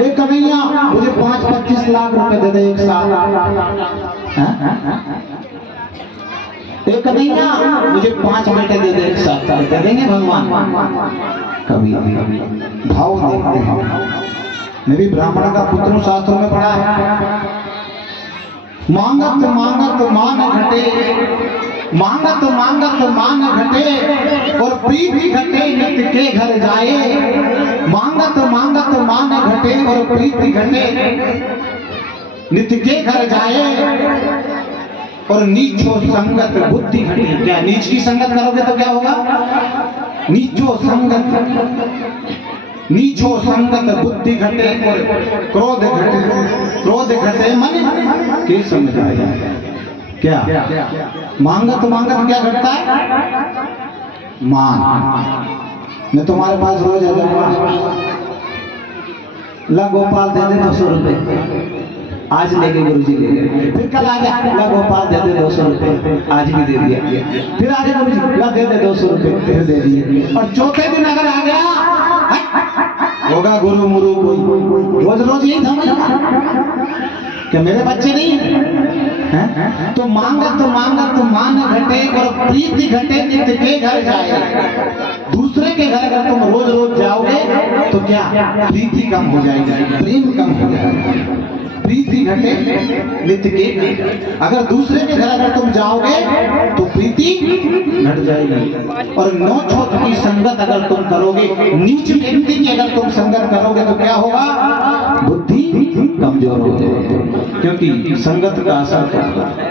एक कन्हैया मुझे 5-25 लाख रुपए दे दे एक साल। एक कन्हैया मुझे 5 बेटे दे दे एक साथ, दे देंगे भगवान? कभी भाव देखते हैं। मैं भी ब्राह्मण का पुत्र हूं, शास्त्रों में पढ़ा है, मांगत मांगत मान घटे, मांगत मांगत मान घटे और प्रीति घटे नित्य के घर जाए। मांगत मांगत मान घटे और प्रीति घटे नित्य के घर जाए। और नीचो संगत बुद्धि घटी। क्या नीच की संगत करोगे तो क्या होगा? नीचो संगत, नीचो संगत बुद्धि घटे और क्रोध घटे। क्रोध घटे मन के समझाया। क्या मांगत मांगत क्या घटता है? मान। मैं तुम्हारे पास रोज आ जाऊंगा, ला गोपाल दे दे 200 रुपए, आज लेके गुरुजी ले गए। फिर कल आ गया, ला गोपाल दे दे 200 रुपए, आज भी दे दिया। फिर आगे गुरुजी ला दे दे 200 रुपए, फिर दे दिए। और चौथे दिन अगर आ गया होगा गुरु मुरु कोई, रोज रोज यही समझ क्या मेरे बच्चे नहीं हैं? तो मांगत मान घटे और प्रीति घटे नित्य के घर जाए। दूसरे के घर अगर तुम रोज रोज जाओगे तो क्या प्रीति कम हो जाएगी, प्रेम कम हो जाएगा। प्रीति घटे नित्य के, अगर दूसरे के घर अगर तुम जाओगे तो प्रीति घट जाएगी। और नौछोट की संगत अगर तुम करोगे, नीच व्यक्ति की अगर तुम संगत करोगे तो क्या होगा? बुद्धि कमजोर हो जाएगी, क्योंकि संगत का असर होता है।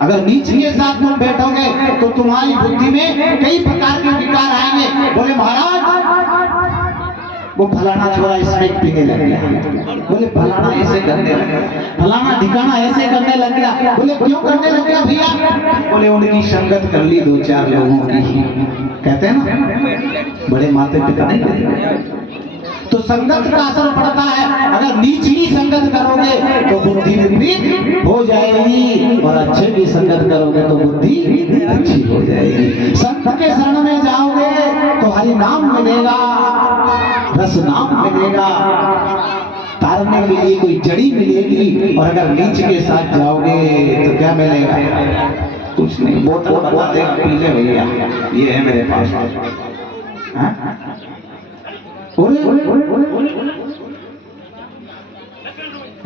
अगर नीच के साथ तुम बैठोगे तो तुम्हारी बुद्धि में कई प्रकार के विकार आएंगे। बोले महाराज वो फलाना छोरा स्मैक पीने लग गया, बोले फलाना ऐसे करने लग गया, फलाना ठिकाना ऐसे करने लग गया। बोले क्यों करने लग गया भैया? बोले उनकी संगत कर ली 2-4 लोगों की। कहते हैं ना, बड़े माता पिता नहीं कहते। तो संगत का असर पड़ता है। अगर नीच की संगत करोगे तो बुद्धि विपरीत हो जाएगी, और अच्छे की संगत करोगे तो बुद्धि अच्छी हो जाएगी। संत के शरण में जाओगे तो हरि नाम मिलेगा, रस नाम मिलेगा, तारने के लिए कोई जड़ी मिलेगी। और अगर नीच के साथ जाओगे तो क्या मिलेगा? कुछ नहीं। बोतल बता दे पी ले भैया, ये है मेरे पास।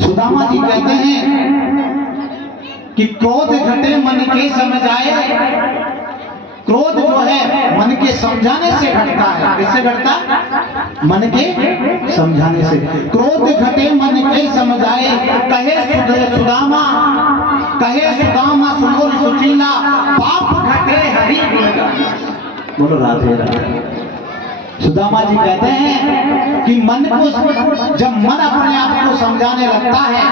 सुदामा जी कहते हैं कि क्रोध घटे मन के समझाए। क्रोध जो है मन के समझाने से घटता है। किससे घटता? मन के समझाने से। क्रोध घटे मन के समझाए, कहे सुदामा, कहे सुदामा सुमोर सुशीला, पाप घटे हरि गुण गाना। बोलो राधे राधे। सुदामा जी कहते हैं कि मन को, जब मन अपने आप को समझाने लगता है,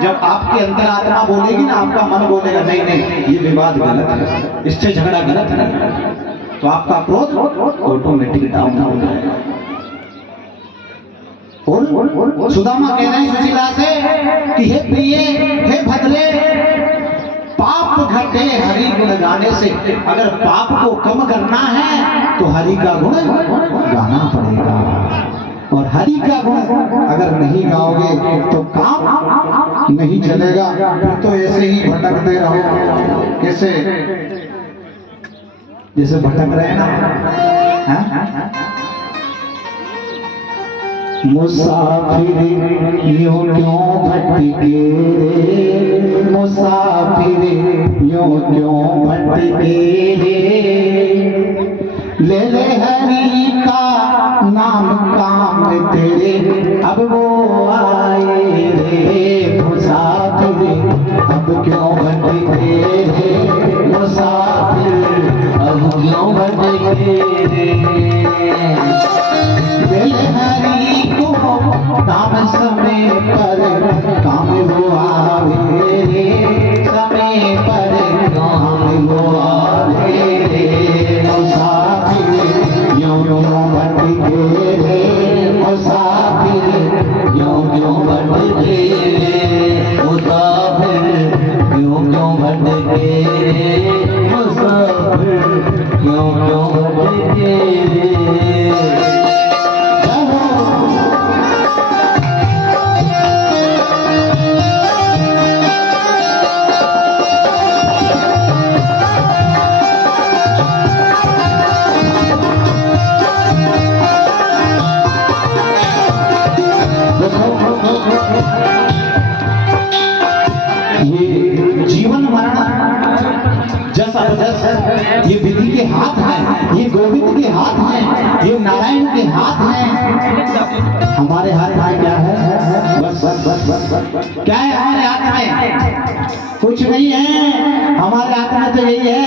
जब आपके अंतरात्मा बोलेगी ना, आपका मन बोलेगा नहीं नहीं ये विवाद गलत है, इससे झगड़ा गलत है, तो आपका क्रोध ऑटोमेटिक डाउन हो जाएगा। और सुदामा कह रहे हैं सुशीला से कि हे प्रिय, हे भद्रे, पाप घटे हरि गुण गाने से। अगर पाप को कम करना है तो हरि का गुण गाना पड़ेगा। और हरि का गुण अगर नहीं गाओगे तो काम नहीं चलेगा। फिर तो ऐसे ही भटकते रहो। कैसे? जैसे भटक रहे हैं ना, मुसाफिर यूं क्यों भटके रे, मुसाफिर यूं क्यों भटके रे, ले ले हरि का नाम काम तेरे, अब वो आए रे। मुसाफिर अब क्यों भटके रे, मुसाफिर अब क्यों भटके रे, हरि को नाम समय पर काम वो आवे रे, समय पर काम वो आवे रे। मुसाफिर यूं यूं भटके रे, ये जीवन मरण जस अजस ये विधि के हाथ है, ये गोविंद के हाथ है, ये नारायण के हाथ है। हमारे हाथ में क्या है? बस बस बस बस बस क्या है हमारे हाथ में? कुछ नहीं है। हमारे हाथ में तो यही है,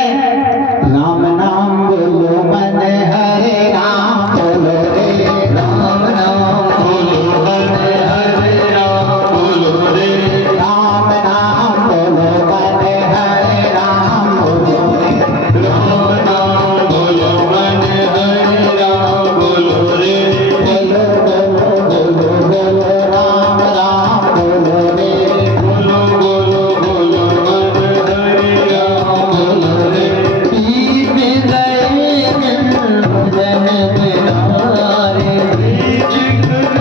राम नाम बोलो मन हरे राम बोलो रे, राम नाम बोलो मन हरे राम बोलो रे, राम नाम बोलो मन हरे राम बोलो रे, राम नाम बोलो मन हरे राम बोलो रे, बोलो बोलो बोलो बोलो राम राम बोलो रे, बोलो बोलो बोलो मन हरे राम बोलो रे। बीत गए दिन भजन बिना रे, बीत गए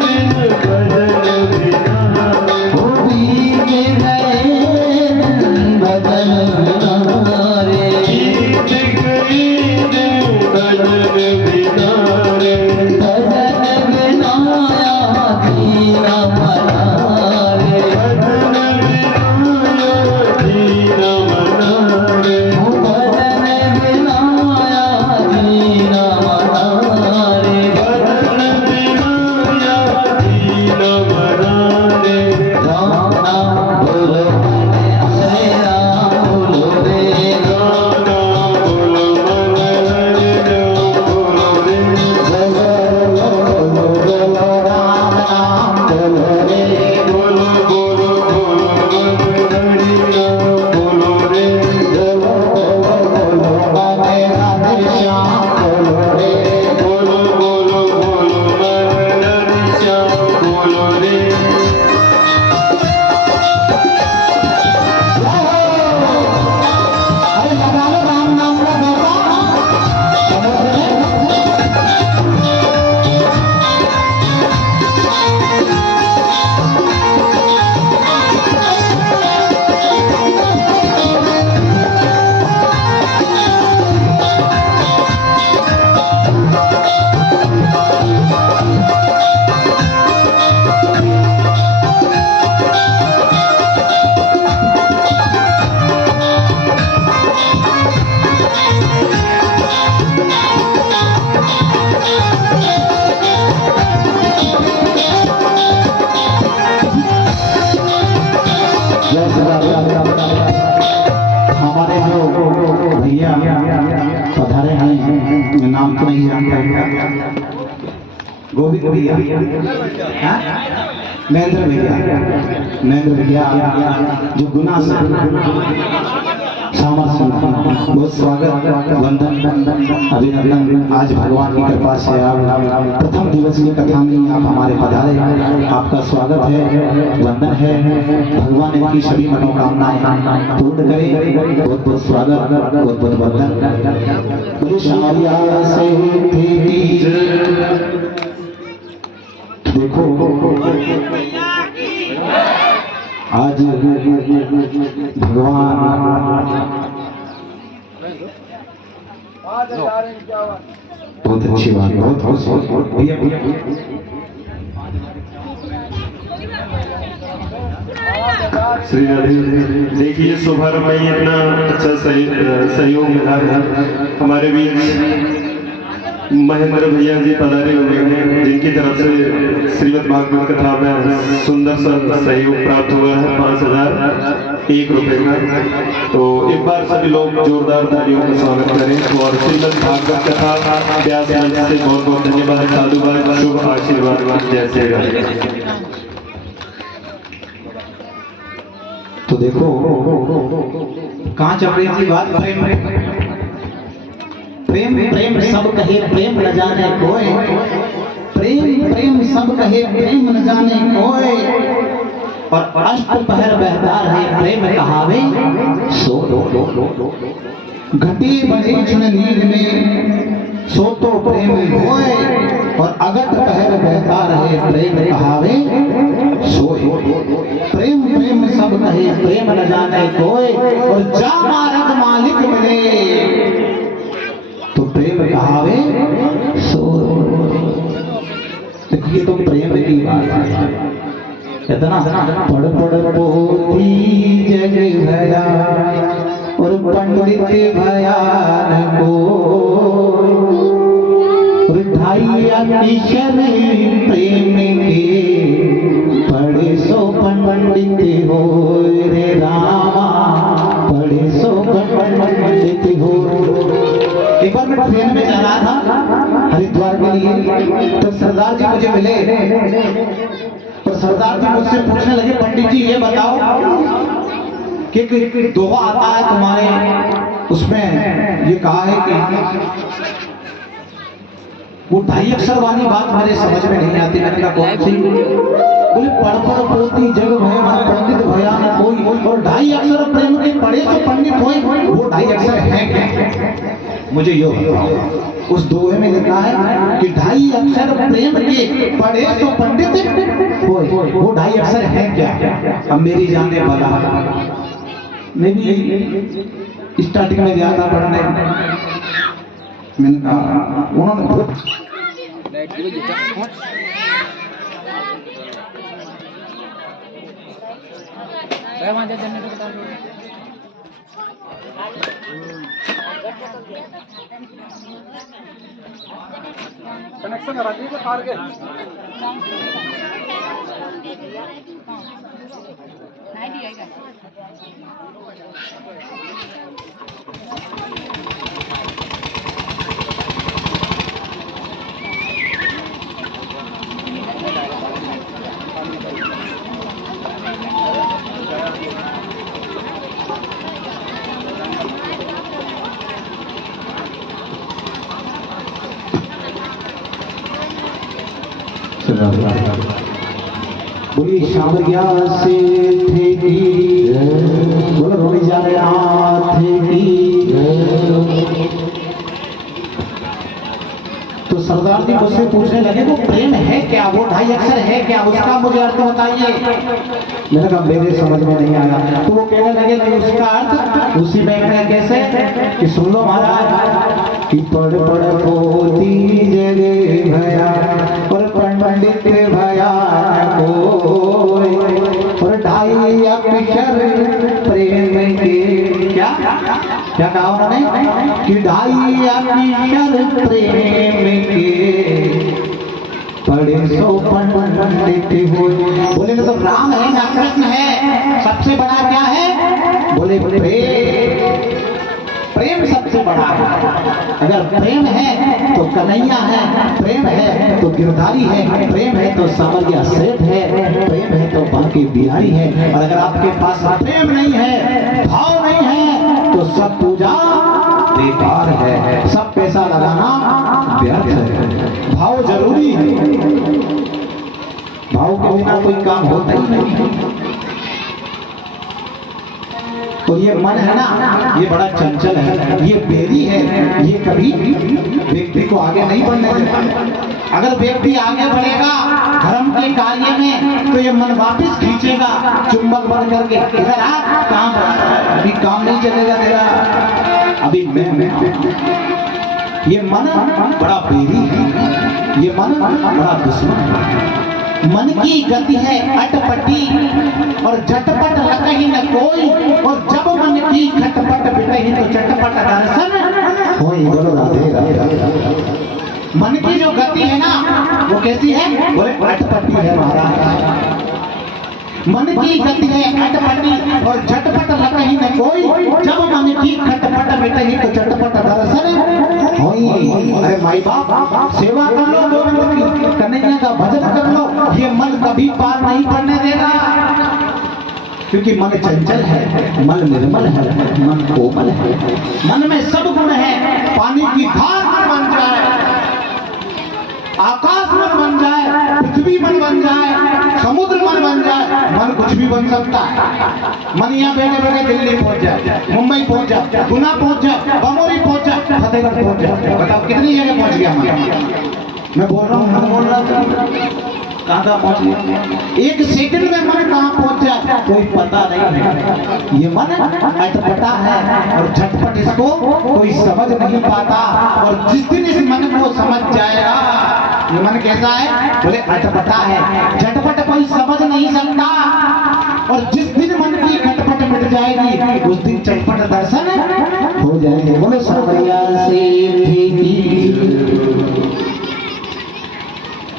दिन भजन बिना, ओ बीत गए दिन भजन बिना रे, बीत गए दिन भजन बिना रे, भजन बिना दीना मना रे, भजन बिना दीना मना रे, भजन बिना दीना मना रे, भजन बिना दीना मना रे। राम नाम बोलो हरे राम बोलो रे, राम नाम बोलो मन हरे राम बोलो रे, बोलो बोलो बोलो राम नाम बोलो रे, बोलो बोलो बोलो मन हरे राम बोलो रे, बोलो बोलो बोलो राधे राधे श्याम बोलो रे, बोलो बोलो बोलो मन हरे श्याम बोलो रे। अरे लगा लो राम नाम का गरबा समझ में। हमारे जो भैया पधारे हैं, नाम तो नहीं जानता, गोविंद भैया, महेंद्र भैया, महेंद्र भैया जो गुना से बहुत स्वागत वंदन अभिनंदन। आज भगवान की कृपा से आप प्रथम दिवसीय कथा में आप हमारे पधारे, आपका स्वागत है, वंदन है। भगवान इनकी सभी मनोकामनाएं पूर्ण करे। बहुत बहुत स्वागत, बहुत बहुत वंदन। बोले शामरिया से देखो आज भगवान बहुत अच्छी बात, बहुत बहुत भैया श्री राधे। देखिए सुबह में इतना अच्छा सहयोग मिला है। हमारे बीच महेंद्र भैया जी पधारे हुए हैं, जिनकी तरफ से श्रीमद् भागवत कथा में सुंदर सा सहयोग प्राप्त हुआ है 5001 रुपए का। तो एक बार सभी लोग जोरदार तालियों का स्वागत करें और श्रीमद् भागवत कथा व्यास मंच से बहुत बहुत धन्यवाद, साधुवाद, शुभ आशीर्वाद। जय श्री राधे। तो देखो कहाँ चल रही थी बात, प्रेम प्रेम सब कहे प्रेम न जाने कोई, प्रेम प्रेम सब कहे प्रेम न जाने कोई, और अष्ट पहर बहता रहे प्रेम कहावे सो लो घटी बजे क्षण नींद में सो तो प्रेम होए, और अगट पहर बहता रहे प्रेम कहावे सोए। प्रेम प्रेम सब कहे प्रेम न जाने कोई, और जा मारग मालिक मिले तो प्रेम कहावे सो। देखिए तो प्रेम की बात है, इतना पढ़ पढ़ पोथी जग भया और पंडित भया न कोई, और ढाई अक्षर प्रेम के पढ़े सो पंडित हो रे रामा, पढ़े सो पंडित हो। एक बार मैं ट्रेन में जा रहा था हरिद्वार के लिए, तो सरदार जी मुझे मिले और सरदार जी मुझसे पूछने लगे, पंडित जी ये बताओ कि दोहा आता है तुम्हारे उसमें ये कहा है कि वो ढाई अक्षर वाली बात मेरे समझ में नहीं आती। मैंने कहा कौन सी? बोले पढ़ पढ़ पोथी जग भय मन पंडित भया न कोई, और ढाई अक्षर प्रेम के पढ़े तो पंडित होई। वो ढाई अक्षर है क्या? मुझे यो बताओ। उस दोहे में लिखा है कि ढाई अक्षर प्रेम के पढ़े तो पंडित होई, वो ढाई अक्षर है क्या? अब मेरी जानने वाला मैं भी स्टार्टिंग में गया था पढ़ने, मैंने कहा उन्होंने कनेक्शन करा दिए कार के बोली सावरिया से ठेकी, बोलो रोनी जा रहे तो सरदार जी मुझसे पूछने लगे वो प्रेम है क्या, वो ढाई अक्षर है क्या, उसका मुझे अर्थ बताइए। मैंने कहा मेरे समझ में नहीं आया। तो वो कहने लगे कि उसका अर्थ उसी में कैसे कि सुन लो महाराज कि पढ़ पढ़ पोथी जग भया और पंडित भया कोई, और ढाई अक्षर प्रेम के क्या क्या कहा उन्होंने कि ढाई अक्षर प्रेम के पढ़े सो पंडित हो। बोले तो राम है ना कृष्ण है, सबसे बड़ा क्या है? बोले प्रेम, प्रेम सबसे बड़ा है। अगर प्रेम है तो कन्हैया है, प्रेम है तो गिरधारी है, प्रेम है तो सामरिया सेठ है, प्रेम है तो बाकी बिहारी है। और अगर आपके पास प्रेम नहीं है, भाव नहीं है, तो सब पूजा बेकार है, सब पैसा लगाना व्यर्थ है। भाव जरूरी है, भाव के बिना कोई काम होता ही नहीं। तो ये मन है ना, ये बड़ा चंचल है, ये बेरी है, ये कभी व्यक्ति को आगे नहीं बढ़ने देता। अगर व्यक्ति आगे बढ़ेगा धर्म के कार्य में तो ये मन वापस खींचेगा चुंबक बन करके, इधर आ काम, अभी काम नहीं चलेगा तेरा, अभी मैं ये मन बड़ा बेरी है, ये मन बड़ा दुश्मन है। मन की गति है अटपटी और झटपट लकही न कोई, और जब मन की खटपट बिटही तो चटपट दर्शन होई। बोलो राधे राधे। मन की जो गति है ना वो कैसी है? बोले अटपटी है महाराज। मन की गति है अटपटी और झटपट लकही न कोई, जब मन की खटपट बिटही तो चटपट दर्शन होई। अरे माई बाप सेवा कर लो गोविंद की, कन्हैया का भजन कर लो, ये मन कभी पार नहीं पड़ने देगा। क्योंकि मन चंचल है, मन निर्मल है, मन कोमल है, मन में सब गुण है। पानी की धार मन बन जाए, आकाश मन बन जाए, पृथ्वी मन बन जाए, समुद्र मन बन जाए, मन कुछ भी बन सकता है। मन यहाँ बैठे बैठे दिल्ली पहुंच जाए, मुंबई पहुंच जाए, गुना पहुंच जाए, बमोरी पहुंच जाए, फतेहगढ़ पहुंच जाए। बताओ कितनी जगह पहुंच गया मन? मैं बोल रहा हूँ, मैं बोल रहा था कहाँ पहुंच गया? एक सेकंड में मन कहाँ पहुंच जाए कोई पता नहीं है। ये मन अटपटा है और झटपट इसको कोई समझ नहीं पाता, और जिस दिन इस मन को समझ जाएगा ये मन कैसा है? बोले अटपटा है, झटपट कोई समझ नहीं सकता। और जिस दिन मन की खटपट मिट जाएगी उस दिन चटपट दर्शन हो जाएंगे। बोले सबैया से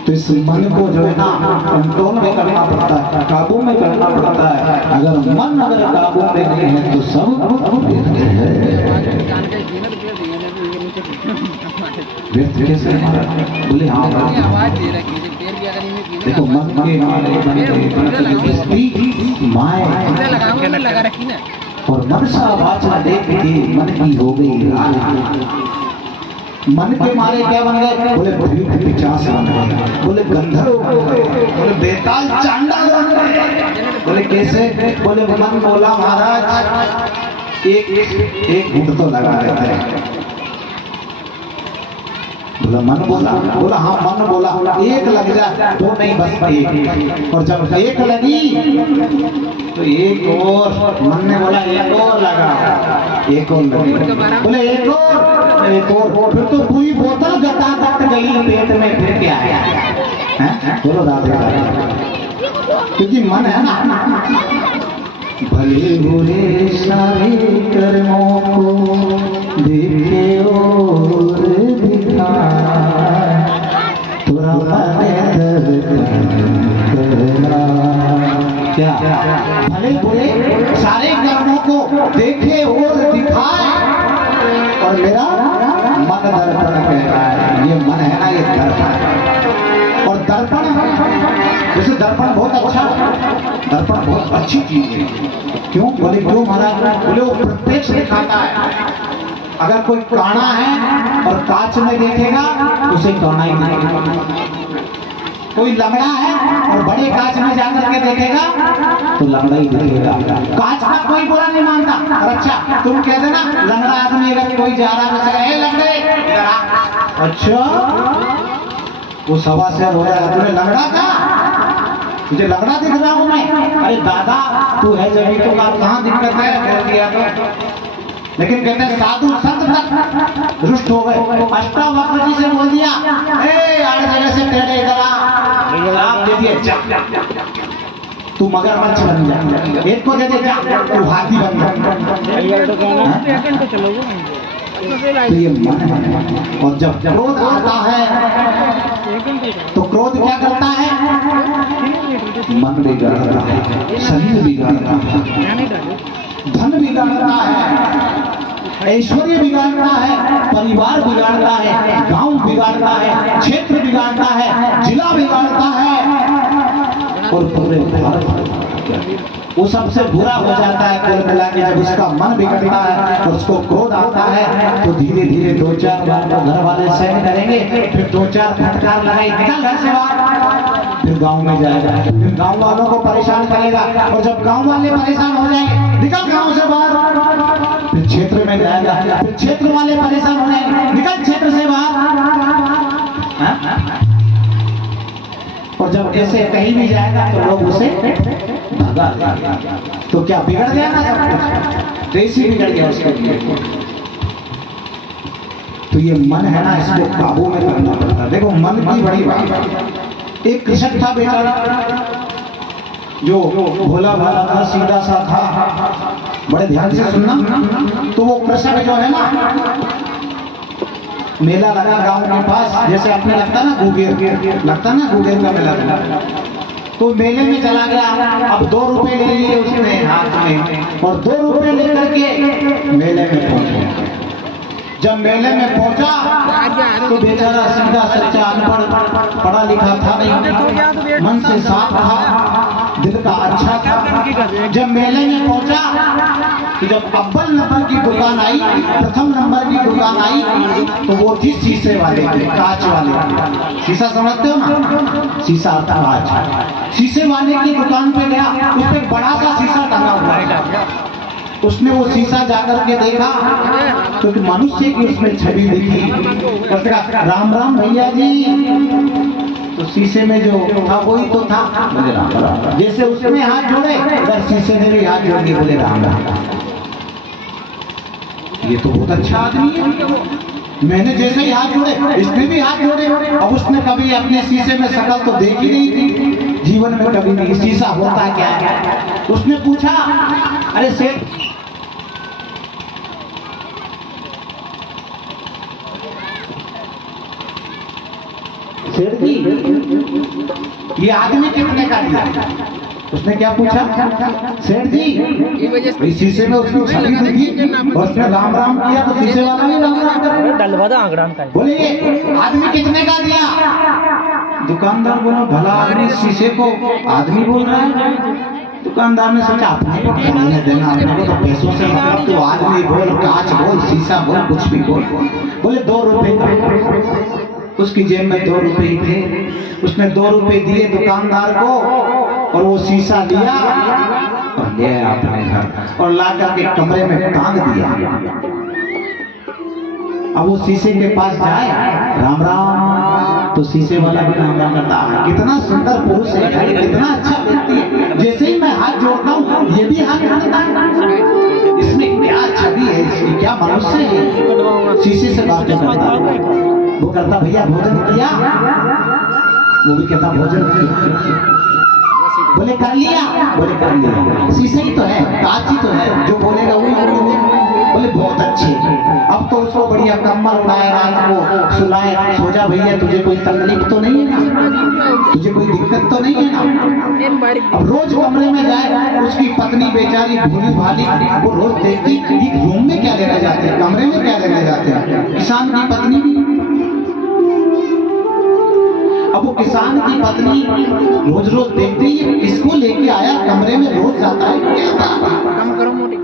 तो इस मन को जो है ना कंट्रोल में करना पड़ता है, काबू में करना पड़ता है। अगर मन अगर काबू में नहीं है तो सब व्यर्थ कैसे मारा? बोले हाँ देखो मन के माए और मन सा वाचा देख के मन की हो गई। मन के मारे क्या बन गए? बोले भूत पिशाच बन गए, बोले गंधर्व बन गए, बोले बेताल चांडाल बन गए। बोले कैसे? बोले मन बोला महाराज एक घूंट तो लगा रहता है। बोला मन बोला, बोला हाँ मन बोला एक लग जाए तो नहीं बस एक, और जब एक लगी तो एक और मन ने बोला एक और लगा, एक और लगी, बोले एक और फिर तो पूरी बोतल गटा गट गई पेट में। फिर क्या है? बोलो दादा, क्योंकि मन है ना। भले बुरे सारे कर्मों को देखे और क्या भले बुरे सारे कर्मों को देखे और दिखाए, और मेरा मन दर्पण कहता है। ये मन है ना, ये दर्पण है। और दर्पण जैसे दर्पण बहुत अच्छा, दर्पण बहुत अच्छी चीज है। क्यों? बोले क्यों महाराज? बोले वो प्रत्यक्ष दिखाता है। अगर कोई काना है और कांच में देखेगा उसे काना ही नहीं। कोई लंगड़ा है और बड़े कांच में जाकर के देखेगा तो लंगड़ा ही दिखेगा। कांच का कोई बुरा नहीं मानता। और अच्छा तुम कह देना लंगड़ा आदमी अगर कोई जा रहा है, लंगड़े इधर आ, अच्छा वो सवा से हो रहा है, तुम्हें लंगड़ा था, मुझे लंगड़ा दिख रहा हूं मैं। अरे दादा तू है जब तो कहाँ दिक्कत है? बोल दिया तो। लेकिन कहते हैं साधु संत तक रुष्ट हो गए। अष्टावक्र जी से बोल दिया ए आठ जगह से टेढ़े इधर आ, दे दिए तू मगरमच्छ बन जा। एक को दे दे तू हाथी बन जा। तो ये मन है। और जब क्रोध आता है तो क्रोध क्या करता है? मन बिगाड़ता है, शरीर बिगाड़ता है, धन बिगाड़ता है, ऐश्वर्य बिगाड़ता है, परिवार बिगाड़ता है, गांव बिगाड़ता है, क्षेत्र बिगाड़ता है, जिला बिगाड़ता है, और पूरे भारत वो सबसे बुरा हो जाता है। कुल मिला के जब उसका मन बिगड़ता है और उसको क्रोध आता है तो धीरे धीरे दो चार बार तो घर वाले सहन करेंगे, फिर दो चार फटकार लगाई निकल घर से बाहर, फिर गांव में जाएगा, फिर गांव वालों को परेशान करेगा, और जब गांव वाले परेशान हो जाएंगे निकल गांव से बाहर, फिर क्षेत्र में जाएगा, फिर क्षेत्र वाले परेशान हो जाएंगे निकल क्षेत्र से बाहर। और जब ऐसे कहीं भी जाएगा तो लोग उसे भगा देंगे। तो क्या बिगड़ गया ना सब कुछ? देश ही बिगड़ गया उसके लिए। तो ये मन है ना, इसको काबू में करना पड़ता है। देखो मन की बड़ी बात। एक कृषक था बेचारा, जो भोला भाला था, सीधा सा था, बड़े ध्यान से सुनना। तो वो कृषक जो है ना, मेला लगा गांव के पास, जैसे अपने लगता ना गुगेर, लगता ना गुगेर का मेला लगा, तो मेले में चला गया। अब 2 रुपए ले लिए उसने हाथ में, और 2 रुपए लेकर के मेले में पहुंच गया। जब मेले में पहुंचा तो बेचारा सीधा सच्चा अनपढ़, पढ़ा लिखा था नहीं, मन से साफ था, दिल का अच्छा था। जब मेले में पहुंचा तो जब अव्वल नंबर की दुकान आई, प्रथम नंबर की दुकान आई, तो वो थी शीशे वाले की, कांच वाले। शीशा समझते हो ना? शीशा आता कांच। शीशे वाले की दुकान पे गया, उस पे बड़ा सा शीशा टंगा हुआ है। उसने वो शीशा जाकर के देखा, क्योंकि मनुष्य की उसमें छवि दिखी। उसका राम राम भैया जी, तो शीशे में जो था वही तो था, बोले राम राम। जैसे उसने हाथ जोड़े उधर शीशे ने भी हाथ जोड़ के बोले राम राम। ये तो बहुत अच्छा आदमी है। मैंने जैसे ही हाथ जोड़े इसने भी हाथ जोड़े। अब उसने कभी अपने शीशे में शक्ल तो देखी नहीं थी, जीवन में कभी नहीं। शीशा होता क्या है? उसने पूछा, अरे सेठ जी ये आदमी कितने का दिया? उसने क्या पूछा? सेठ जी इस शीशे में उसकी छवि दिखी और उसने राम राम किया तो शीशे वाला भी राम राम कर डलवा दो आंकड़ाम का। बोले ये आदमी कितने का दिया? दुकानदार बोला भला आदमी शीशे को आदमी बोल रहा है। दुकानदार ने सोचा अपने को खरीदने देना, अपने को तो पैसों से मतलब, तो आदमी बोल, कांच बोल, शीशा बोल, कुछ भी बोल। बोले 2 रुपए। उसकी जेब में 2 रुपए ही थे। उसने 2 रुपए दिए दुकानदार को और वो शीशा लिया और ले आया अपने घर और लाकर के कमरे में टांग दिया। अब वो शीशे के पास जाए, राम राम, तो शीशे वाला भी राम राम करता है। कितना सुंदर पुरुष है, कितना अच्छा व्यक्ति है। जैसे ही मैं हाथ जोड़ता हूँ ये भी हाथ जोड़ता है। इसमें क्या छवि है, इसमें क्या मनुष्य है। शीशे से बात करता है। वो करता भैया भोजन किया? वो भी कहता भोजन किया। बोले कर लिया? बोले कर लिया। शीशे ही तो है, कांच ही तो है, जो बोलेगा वही बोलेगा। बोले बहुत अच्छे। अब तो उसको बढ़िया कंबल उड़ाए, रात को सुलाए, सो जा भैया, तुझे कोई तकलीफ तो नहीं है ना, तुझे कोई दिक्कत तो नहीं है ना। अब रोज कमरे में जाए, उसकी पत्नी बेचारी भूली भाली, वो रोज देखती कि रूम में क्या लेने जाते हैं, कमरे में क्या लेने जाते हैं। किसान की पत्नी भी, अब वो किसान की पत्नी रोज रोज देखती है किसको लेके आया कमरे में, रोज जाता है कम करो मोटी।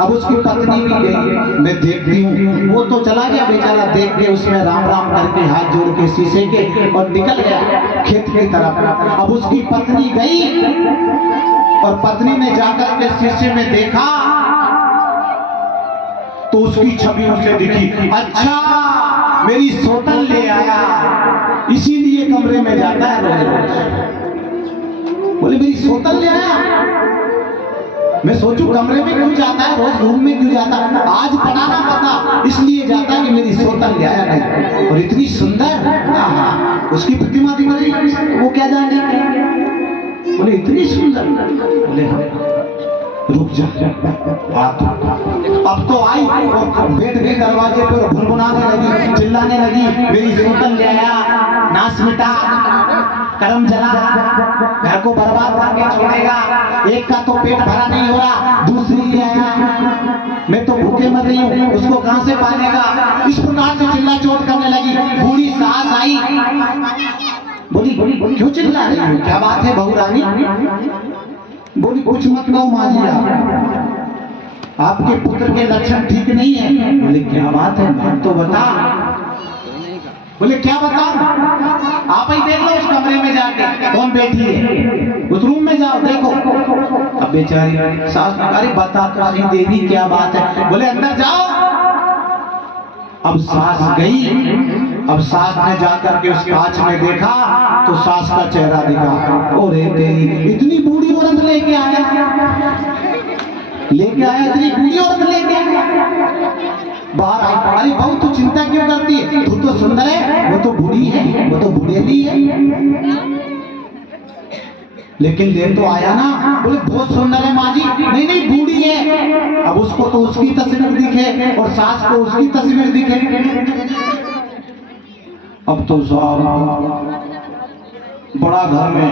अब उसकी पत्नी भी गई, मैं देखती हूँ, वो तो चला गया बेचारा, देख के उसमें राम राम करके हाथ जोड़ के शीशे के और निकल गया खेत की तरफ। अब उसकी पत्नी गई और पत्नी ने जाकर के शीशे में देखा तो उसकी छवि उसे दिखी। अच्छा मेरी सोतन ले आया, इसीलिए कमरे में जाता है रोज रोज। बोले मेरी सोतन ले आया? मैं सोचूं कमरे में क्यों जाता है, रोज रूम में क्यों जाता है? आज पता ना पता इसलिए जाता है कि मेरी सोतन ले आया नहीं। और इतनी सुंदर, उसकी प्रतिमा दिख रही, वो क्या जाने। बोले इतनी सुंदर? बोले रुक जा, अब तो आई और बैठ गई दरवाजे पर, भुनभुनाने लगी, चिल्लाने लगी, मेरी सोतन ले आया, नाश मिटा, कर्म जला, घर को बर्बाद करके छोड़ेगा, एक का तो पेट भरा नहीं हो रहा, दूसरी ले आया, मैं तो भूखे मर रही हूँ, उसको कहां से पालेगा। इस प्रकार से चिल्ला चोट करने लगी। बूढ़ी सास आई, बोली क्यों चिल्ला रही हो, क्या बात है बहू रानी? बोली कुछ मत कहो माँ जी, आपके पुत्र के लक्षण ठीक नहीं है। बोले क्या बात है, तो बता। बोले क्या बताऊं, आप ही देख लो उस कमरे में जाके कौन बैठी है, उस रूम में जाओ देखो। अब बेचारी सास ने कहा बता तो सही देवी क्या बात है। बोले अंदर जाओ। अब सास गई, अब सास ने जाकर के उस कांच में देखा तो सास का चेहरा दिखा। ओरे तेरी, इतनी बूढ़ी औरत लेके आया इतनी बूढ़ी औरत लेके आया। बाहर आई, अरे बहू तू चिंता क्यों करती है, तू तो सुंदर है, वो तो बूढ़ी है, वो तो बुढ़ेली है, लेकिन ले तो आया ना। बोले बहुत सुंदर है माँ जी। नहीं नहीं बूढ़ी है। अब उसको तो उसकी तस्वीर दिखे और सास को उसकी तस्वीर दिखे। अब तो साहब बड़ा घर में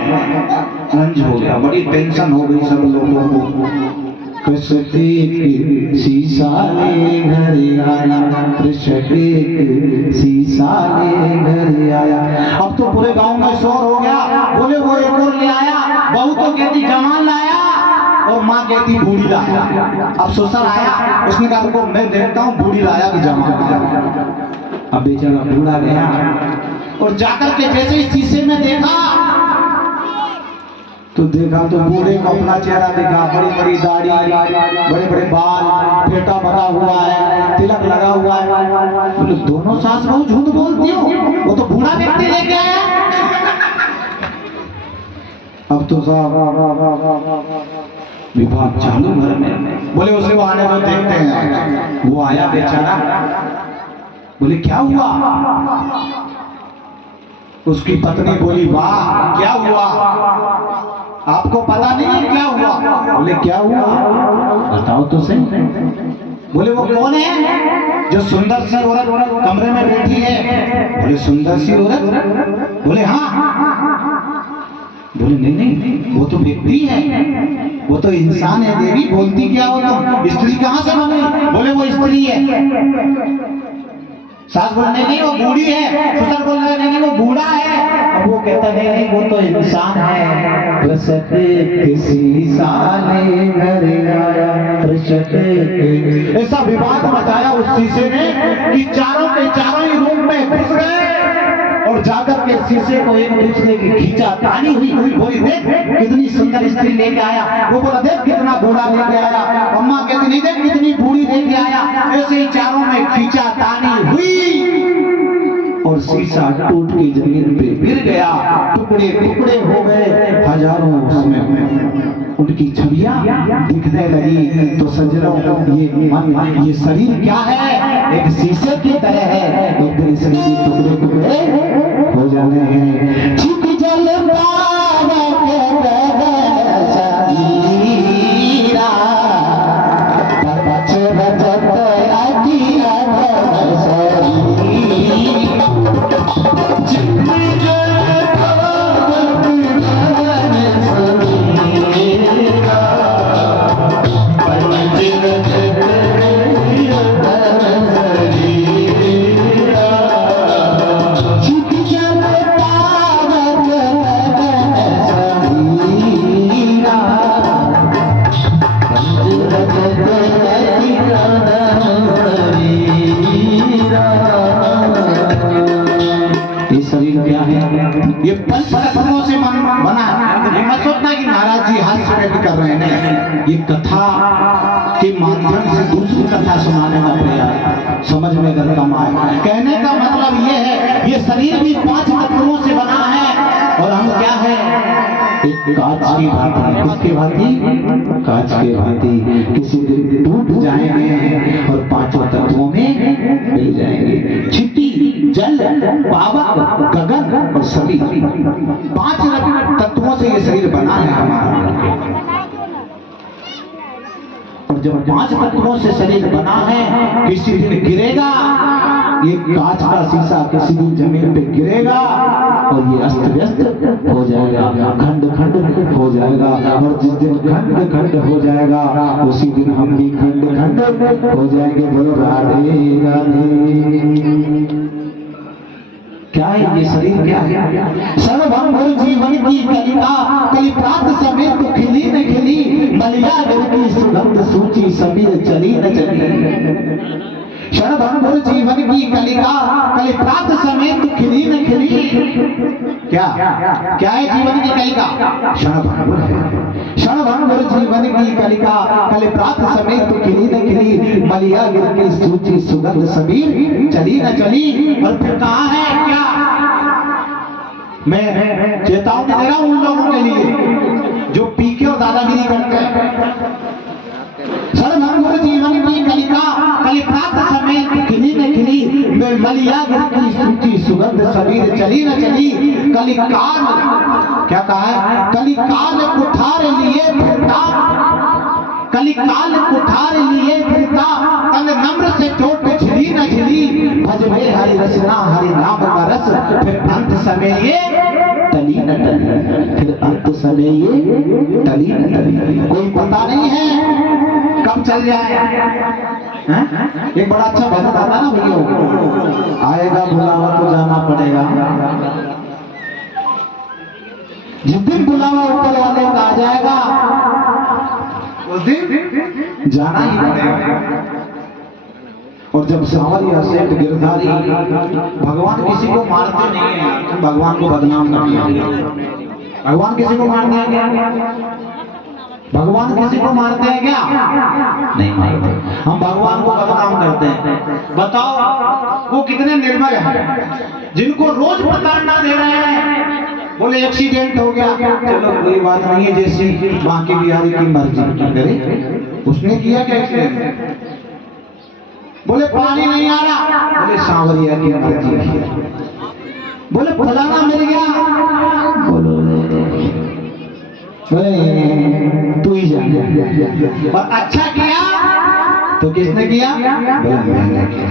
रंज हो गया, बड़ी टेंशन हो गई सब लोगों को। कृष्ण के शीशा ले घर आया, कृष्ण के शीशा ले घर आया। अब तो पूरे गांव में शोर हो गया। बोले वो एक और ले आया, बहू तो कहती जवान लाया और माँ कहती बूढ़ी लाया। अब ससुर आया, उसने कहा रुको मैं देखता हूँ बूढ़ी लाया कि जवान लाया। अब बेचारा बूढ़ा गया और जाकर के जैसे ही शीशे में देखा तो देखा तो बूढ़े को अपना चेहरा देखा, बड़ी बड़ी दाढ़ी, बड़े बड़े बाल, फेटा भरा हुआ है, तिलक लगा हुआ है। बोले दोनों सास बहू झूठ बोलती हो, वो तो बूढ़ा व्यक्ति लेके आया। अब तो विवाद चालू घर में। बोले उसे वो आने को देखते हैं। वो आया बेचारा, बोले क्या हुआ? उसकी पत्नी बोली वाह क्या हुआ? आपको पता नहीं है क्या हुआ? बोले क्या हुआ बताओ तो सही। बोले वो कौन है जो सुंदर सी औरत कमरे में बैठी है? बोले सुंदर सी औरत? बोले हाँ। बोले नहीं नहीं वो तो व्यक्ति है, वो तो इंसान है देवी, बोलती क्या हो तुम? स्त्री कहाँ से बनी? बोले वो स्त्री है। सास बोल नहीं नहीं वो बूढ़ी है। ससुर बोल रहे नहीं नहीं वो बूढ़ा है। अब वो कहता नहीं नहीं वो तो इंसान है। रसत किसी साले घर आया रसत। ऐसा विवाद मचाया उस शीशे ने कि चारों के चारों ही रूम में घुस गए और जाकर के शीशे को एक दूसरे की खींचा तानी हुई। बोली देख कितनी सुंदर स्त्री लेके आया। वो बोला देख कितना बूढ़ा लेके आया। अम्मा कहती नहीं देख कितनी बूढ़ी लेके आया। ऐसे ही चारों में खींचा तानी हुई और शीशा टूट के जमीन पे गिर गया। टुकड़े टुकड़े हो गए। हजारों उसमें उनकी छवियां दिखने लगी। तो सजनों ये मन ये शरीर क्या है? एक शीशे की तरह है। एक दिन शरीर टुकड़े टुकड़े हो जाने हैं। छिप जल ये पंच तत्वों से बना है। मत सोचना कि महाराज जी हास्य व्यक्त कर रहे हैं। ये कथा के माध्यम से दूसरी कथा सुनाने का प्रयास समझ में अगर कम आए। कहने का मतलब ये है ये शरीर भी 5 तत्वों से बना है और हम क्या है? एक कांच की भांति। किसके भांति? कांच के भांति। किसी दिन टूट जाएंगे और 5 तत्वों में मिल जाएंगे। छिट्टी जल पावक गगन और सभी 5 तत्वों से ये शरीर बना है हमारा। और जब 5 तत्वों से शरीर बना है किसी दिन गिरेगा। ये कांच का शीशा किसी दिन जमीन पे गिरेगा और ये अस्त व्यस्त हो जाएगा, खंड खंड हो जाएगा। और जिस दिन खंड खंड हो जाएगा उसी दिन हम भी खंड खंड हो जाएंगे। बोलो राधे राधे। क्या है ये शरीर? क्या है? सर्वभंगुर जीवन की कलिका कली प्राप्त समेत तो खिली न खिली। मलिया गल की सुगंध सूची समीर चली न चली। क्षणभंगुर जीवन की कलिका कली प्राप्त समेत तो खिली न खिली। क्या क्या है जीवन की कलिका? क्षणभंगुर है। क्षणभंगुर जीवन की कलिका कली प्राप्त समेत तो खिली न खिली। मलिया गिर की सूची सुगंध समीर चली न चली। और फिर कहाँ है क्या? मैं चेतावनी दे रहा हूं उन लोगों के लिए जो पीके और दादागिरी करते हैं। सर्वभंगुर जीवन की कलिका कली प्राप्त समेत खिली न खिली। मलिया गिर की सूची सुगंध समीर चली न चली। कलिकाल क्या कहा है? कलिकाल कुठार लिए फिरता। कलिकाल कुठार लिए फिरता। तन नम्र से चोट झिली न झिली। भजबे हरि रसना हरि नाम का रस। फिर अंत समय ये टली न टली। फिर अंत समय ये टली न टली। कोई पता नहीं है कब चल जाए। एक बड़ा अच्छा भजन आता ना भैया, आएगा बुलावा तो जाना पड़ेगा। जिस दिन बुलावा ऊपर वाले का आ जाएगा उस दिन जाना ही पड़ेगा। और जब सांवरिया सेठ गिरधारी भगवान किसी को मारते नहीं है, भगवान को बदनाम कर दिया। भगवान किसी को मारते हैं क्या? भगवान किसी को मारते हैं क्या? नहीं मारते। हम भगवान को बदनाम करते हैं। बताओ वो कितने निर्भय हैं जिनको रोज प्रताड़ना दे रहे हैं। बोले एक्सीडेंट हो गया, चलो कोई बात नहीं है, जैसी बांके बिहारी की मर्जी करे। उसने किया क्या एक्सीडेंट? बोले पानी नहीं आ रहा, बोले सांवरिया की मर्जी। बोले फलाना मिल गया, बोले तू ही जा। और अच्छा किया तो किसने किया? बोले मैंने किया।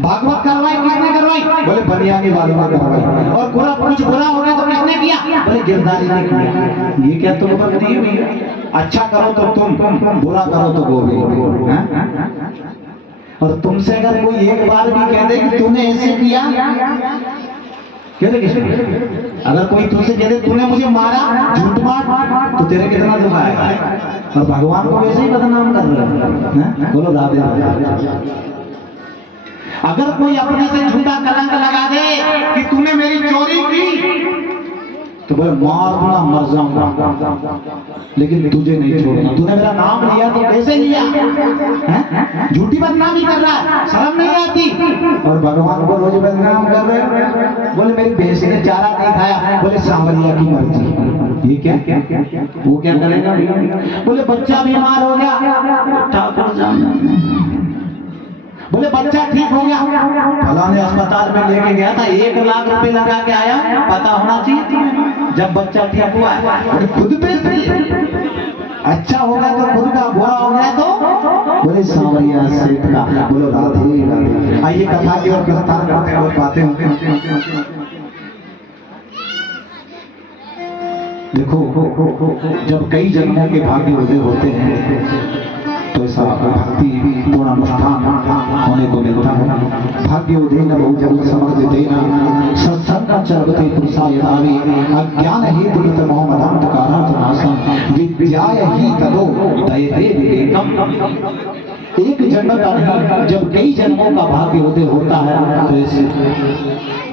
भागवत करवाई किसने करवाई? बोले बनियानी वालों ने करवाई। और बुरा कुछ बुरा हो गया तो किसने किया? बोले गिरदारी ने किया। ये क्या तुम बनती है भैया? अच्छा करो तो तुम, बुरा करो तो गोविंद। और तुमसे अगर कोई एक बार भी कह दे कि तूने ऐसे किया, कह दे किसने? अगर कोई तुमसे कह दे तूने मुझे मारा, झूठ मार, तो तेरे कितना दुख आएगा। और भगवान को वैसे ही बदनाम कर रहे हैं। बोलो राधे। अगर कोई अपने से झूठा कलंक लगा दे कि तूने मेरी चोरी की, तो बोले मार दूंगा, मर जाऊंगा, लेकिन तुझे नहीं छोड़ना। तूने मेरा नाम लिया तो कैसे लिया? झूठी बदनामी कर रहा है, शर्म नहीं आती। और भगवान को रोज बदनाम कर रहे। बोले मेरी भैंस ने चारा नहीं खाया, बोले सांवरिया की मर्जी। ये क्या? वो क्या करेगा? बोले बच्चा बीमार हो गया, ठाकुर जान। बोले बच्चा ठीक हो गया, फलाने अस्पताल में लेके गया था, 1 लाख रुपए लगा के आया, पता होना चाहिए जब बच्चा ठीक हुआ है। खुद पे अच्छा हो गया तो खुद का, बुरा हो गया तो बोले सांवरिया सेठ का। बोलो राधे राधे। आइए कथा की ओर विस्तार करते हैं और बातें होते हैं। देखो, जब कई जन्मों के भाग्य उदय होते हैं तो ऐसा भक्ति पूर्ण अनुष्ठान होने को मिलता है। भाग्य उदयन बहुजन समर्थ देना सत्संग चरवते पुरुषाय दावी अज्ञान हेतु हित मोहमदांत कारांत नाशम विद्याय ही तदो दयते विवेकम। एक जन्म का नहीं, जब कई जन्मों का भाग्य उदय होता है तो ऐसे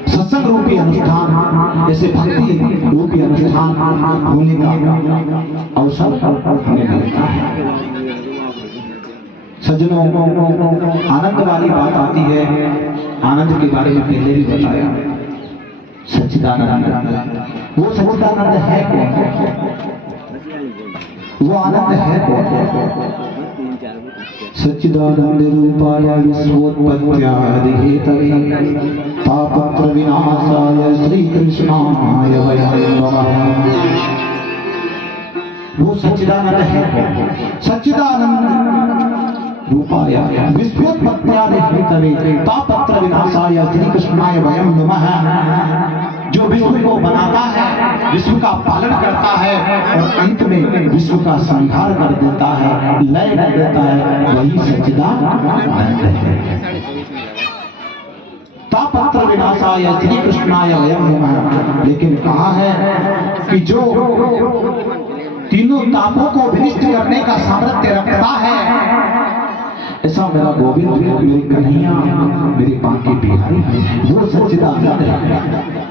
सत्संग रूपी अनुष्ठान, ऐसे भक्ति रूपी अनुष्ठान होने का अवसर हमें मिलता है। सज्जनों, आनंद वाली बात आती है। आनंद के बारे में पहले भी बताया। सच्चिदानंद, वो सच्चिदानंद है कौन? वो आनंद है कौन? सच्चिदानंद रूपाय विश्वोत्पत्त्यादि हेतवे तापत्र विनाशाय श्री कृष्णाय वयं नमः। वो सच्चिदानंद है कौन? सच्चिदानंद रूपाय विश्वोत्पत्त्यादि हेतवे तापत्र विनाशाय श्री कृष्णाय वयं नमः। जो विश्व को बनाता है, विश्व का पालन करता है और अंत में विश्व का संहार कर देता है, लय कर देता है, वही सच्चिदानंद है। तापत्र विनाशाय श्री कृष्णाय वयं नमः। लेकिन कहा है कि जो तीनों तापों को विनिष्ट करने का सामर्थ्य रखता है, ऐसा मेरा गोविंद, मेरी कन्हैया, मेरी बांकी बिहारी, वो सच्चिदानंद है।